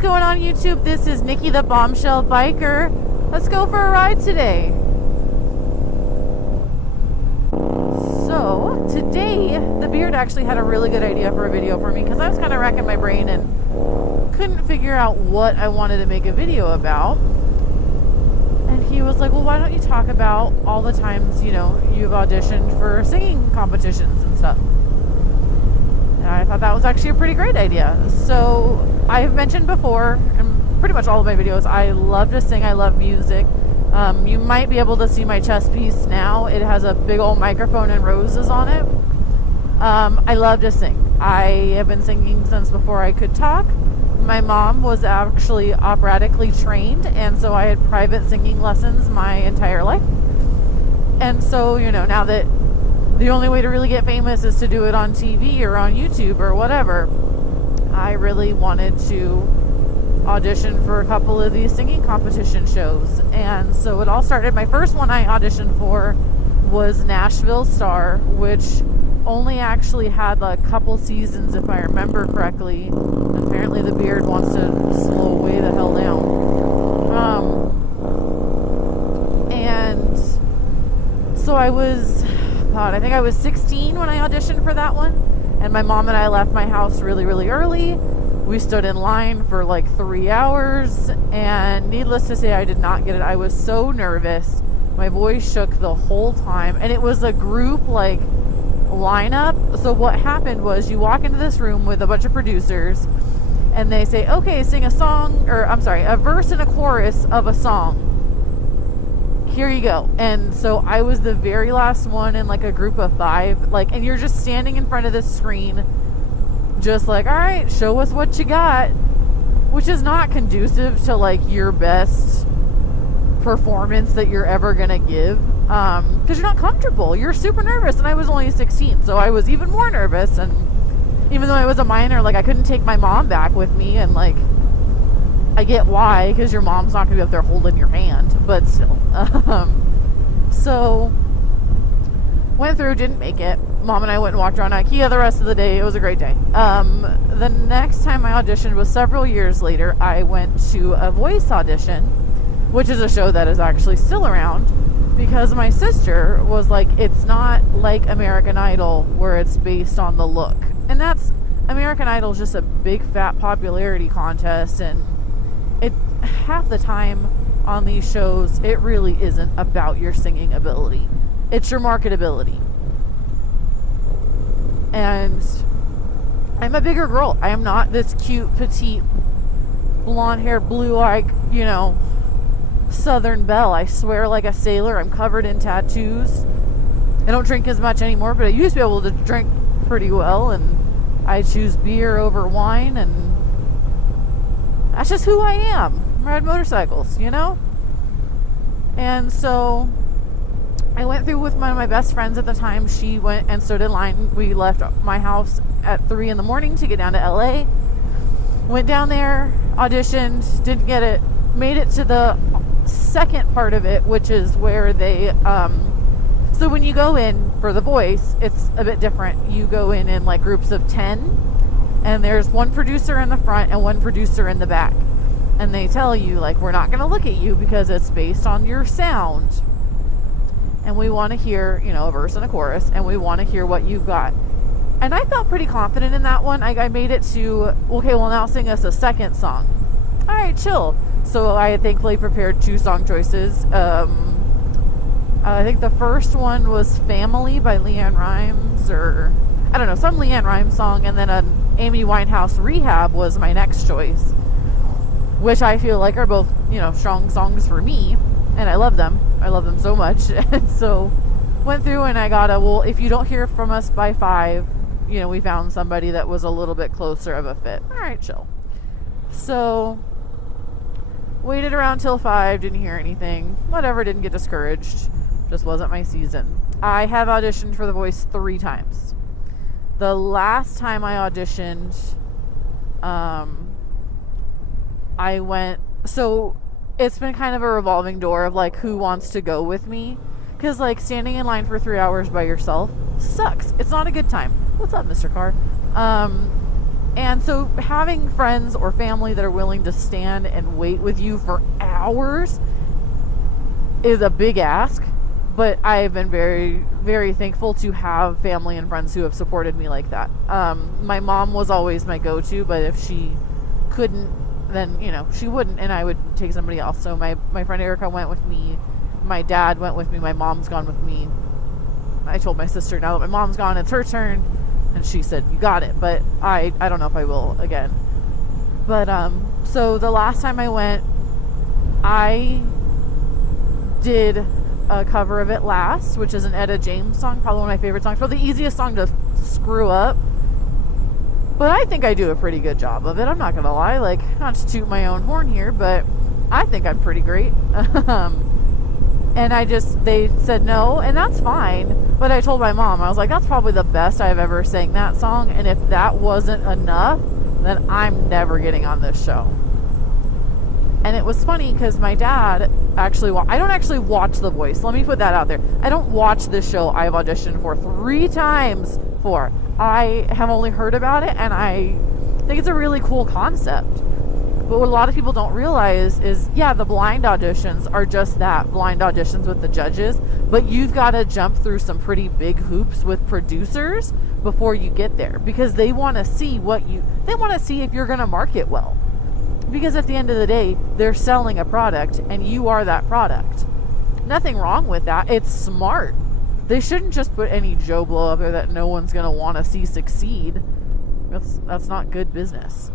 What's going on, YouTube? This is Nikki the Bombshell Biker. Let's go for a ride today. So, today, the Beard actually had a really good idea for a video for me because I was kind of racking my brain and couldn't figure out what I wanted to make a video about. And he was like, well, why don't you talk about all the times, you know, you've auditioned for singing competitions and stuff. And I thought that was actually a pretty great idea. So I've mentioned before, in pretty much all of my videos, I love to sing, I love music. You might be able to see my chest piece now. It has a big old microphone and roses on it. I love to sing. I have been singing since before I could talk. My mom was actually operatically trained, and so I had private singing lessons my entire life. And so, you know, now that the only way to really get famous is to do it on TV or on YouTube or whatever, I really wanted to audition for a couple of these singing competition shows. And so it all started. My first one I auditioned for was Nashville Star, which only actually had a couple seasons, if I remember correctly. Apparently the Beard wants to slow way the hell down. And so I think I was 16 when I auditioned for that one. And my mom and I left my house really, really early. We stood in line for like 3 hours. And needless to say, I did not get it. I was so nervous. My voice shook the whole time. And it was a group like lineup. So what happened was you walk into this room with a bunch of producers and they say, okay, sing a song, or I'm sorry, a verse and a chorus of a song. Here you go. And so I was the very last one in like a group of 5, like, and you're just standing in front of this screen just like, all right, show us what you got, which is not conducive to like your best performance that you're ever gonna give, because you're not comfortable, you're super nervous. And I was only 16, so I was even more nervous. And even though I was a minor, like I couldn't take my mom back with me, and like I get why, because your mom's not gonna be up there holding your hand, but still. So went through, didn't make it. Mom and I went and walked around IKEA the rest of the day. It was a great day. The next time I auditioned was several years later. I went to a voice audition, which is a show that is actually still around, because my sister was like, it's not like American Idol where it's based on the look. And that's, American Idol is just a big fat popularity contest, and it half the time on these shows it really isn't about your singing ability, it's your marketability. And I'm a bigger girl. I am not this cute petite blonde hair, blue eyed, you know, Southern belle. I swear like a sailor. I'm covered in tattoos. I don't drink as much anymore, but I used to be able to drink pretty well, and I choose beer over wine, and that's just who I am. I ride motorcycles, you know? And so I went through with one of my best friends at the time. She went and stood in line. We left my house at 3 in the morning to get down to LA. Went down there, auditioned, didn't get it, made it to the second part of it, which is where they, so when you go in for The Voice, it's a bit different. You go in like groups of 10, and there's one producer in the front and one producer in the back. And they tell you, like, we're not going to look at you because it's based on your sound. And we want to hear, you know, a verse and a chorus, and we want to hear what you've got. And I felt pretty confident in that one. I made it to, okay, well, now sing us a second song. All right, chill. So I had thankfully prepared 2 song choices. I think the first one was Family by LeAnn Rimes, or I don't know, some LeAnn Rimes song, and then an Amy Winehouse Rehab was my next choice, which I feel like are both, you know, strong songs for me, and I love them. I love them so much. And so went through and I got well, if you don't hear from us by 5, you know, we found somebody that was a little bit closer of a fit. All right, chill. So waited around till 5, didn't hear anything. Whatever, didn't get discouraged. Just wasn't my season. I have auditioned for The Voice 3 times. The last time I auditioned, I went, so it's been kind of a revolving door of like who wants to go with me, because like standing in line for 3 hours by yourself sucks. It's not a good time. What's up, Mr. Carr? And so having friends or family that are willing to stand and wait with you for hours is a big ask. But I have been very, very thankful to have family and friends who have supported me like that. My mom was always my go-to, but if she couldn't, then, she wouldn't, and I would take somebody else. So my friend Erica went with me. My dad went with me. My mom's gone with me. I told my sister, now that my mom's gone, it's her turn. And she said, you got it. But I don't know if I will again. But, so the last time I went, I did a cover of It Last, which is an Etta James song, probably one of my favorite songs, probably the easiest song to screw up, but I think I do a pretty good job of it. I'm not gonna lie, like, not to toot my own horn here, but I think I'm pretty great. And they said no, and that's fine, but I told my mom, I was like, that's probably the best I've ever sang that song, and if that wasn't enough, then I'm never getting on this show. And it was funny because my dad actually, I don't actually watch The Voice. Let me put that out there. I don't watch this show I've auditioned for 3 times for. I have only heard about it, and I think it's a really cool concept. But what a lot of people don't realize is, yeah, the blind auditions are just that, blind auditions with the judges. But you've got to jump through some pretty big hoops with producers before you get there, because they want to see they want to see if you're going to market well. Because at the end of the day, they're selling a product, and you are that product. Nothing wrong with that. It's smart. They shouldn't just put any Joe Blow up there that no one's going to want to see succeed. That's not good business.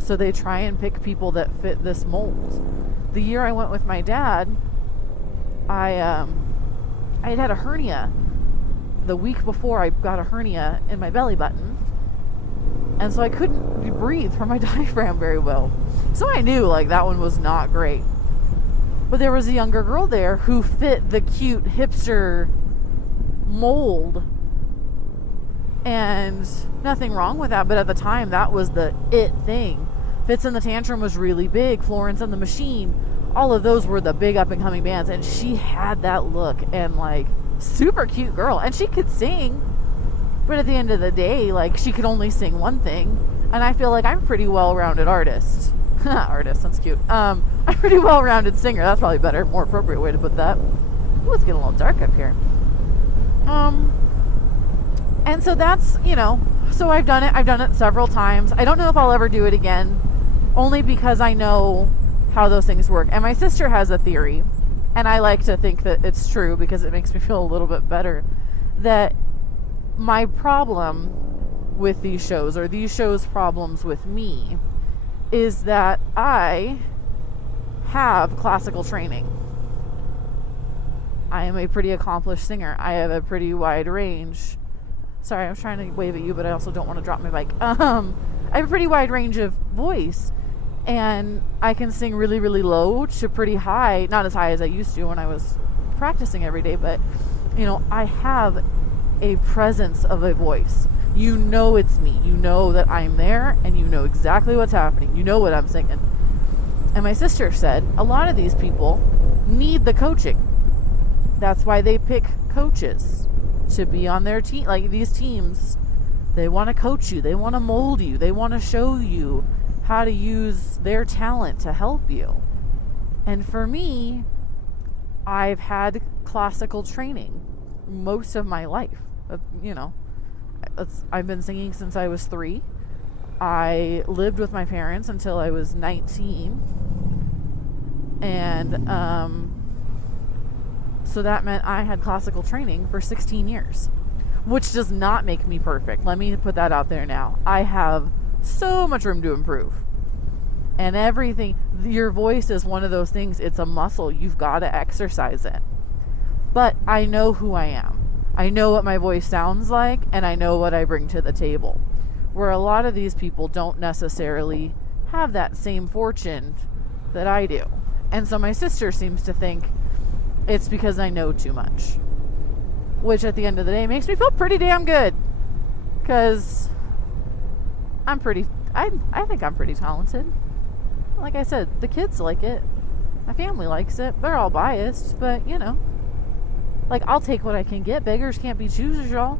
So they try and pick people that fit this mold. The year I went with my dad, I had a hernia. The week before, I got a hernia in my belly button. And so I couldn't breathe from my diaphragm very well. So I knew, that one was not great. But there was a younger girl there who fit the cute hipster mold. And nothing wrong with that, but at the time, that was the it thing. Fitz and the Tantrum was really big. Florence and the Machine. All of those were the big up-and-coming bands. And she had that look and, super cute girl. And she could sing. But at the end of the day, she could only sing one thing. And I feel like I'm a pretty well-rounded artist. Artist, that's cute. I'm a pretty well-rounded singer. That's probably better, more appropriate way to put that. Ooh, it's getting a little dark up here. And so that's, so I've done it. I've done it several times. I don't know if I'll ever do it again, only because I know how those things work. And my sister has a theory, and I like to think that it's true because it makes me feel a little bit better, that my problem with these shows, or these shows' problems with me, is that I have classical training. I am a pretty accomplished singer. I have a pretty wide range. Sorry, I was trying to wave at you, but I also don't want to drop my bike. I have a pretty wide range of voice, and I can sing really, really low to pretty high. Not as high as I used to when I was practicing every day, but, I have a presence of a voice. You know it's me. You know that I'm there, and you know exactly what's happening. You know what I'm singing. And my sister said a lot of these people need the coaching. That's why they pick coaches to be on their team. These teams, they want to coach you. They want to mold you. They want to show you how to use their talent to help you. And for me, I've had classical training most of my life. I've been singing since I was 3. I lived with my parents until I was 19. And so that meant I had classical training for 16 years, which does not make me perfect. Let me put that out there now. I have so much room to improve. And everything, your voice is one of those things. It's a muscle. You've got to exercise it. But I know who I am. I know what my voice sounds like, and I know what I bring to the table. Where a lot of these people don't necessarily have that same fortune that I do. And so my sister seems to think it's because I know too much. Which at the end of the day makes me feel pretty damn good. Because I think I'm pretty talented. Like I said, the kids like it. My family likes it. They're all biased, but I'll take what I can get. Beggars can't be choosers, y'all.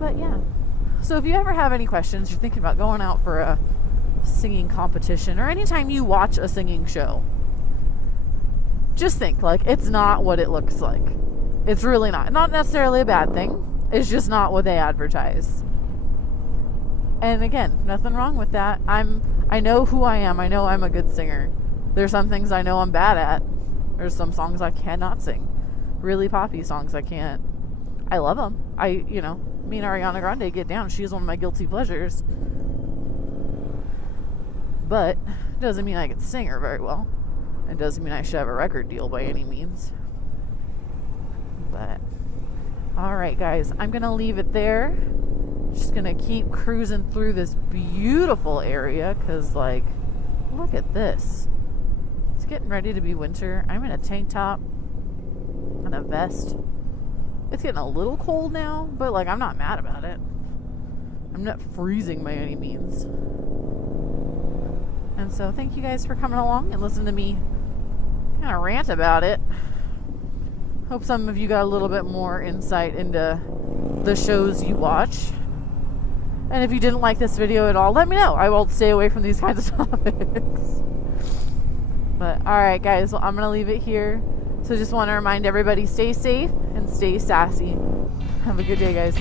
But yeah. So if you ever have any questions, you're thinking about going out for a singing competition, or anytime you watch a singing show, just think, like, it's not what it looks like. It's really not. Not necessarily a bad thing. It's just not what they advertise. And again, nothing wrong with that. I know who I am. I know I'm a good singer. There's some things I know I'm bad at. There's some songs I cannot sing. Really poppy songs I can't. I love them. Me and Ariana Grande get down. She's one of my guilty pleasures. But it doesn't mean I can sing her very well. It doesn't mean I should have a record deal by any means. But, alright guys, I'm going to leave it there. Just going to keep cruising through this beautiful area, because, like, look at this. It's getting ready to be winter. I'm in a tank top and a vest. It's getting a little cold now, but, like, I'm not mad about it. I'm not freezing by any means. And so thank you guys for coming along and listening to me kind of rant about it. Hope some of you got a little bit more insight into the shows you watch. And if you didn't like this video at all, let me know. I will stay away from these kinds of topics. But alright guys, well, I'm going to leave it here. So just want to remind everybody, stay safe and stay sassy. Have a good day, guys.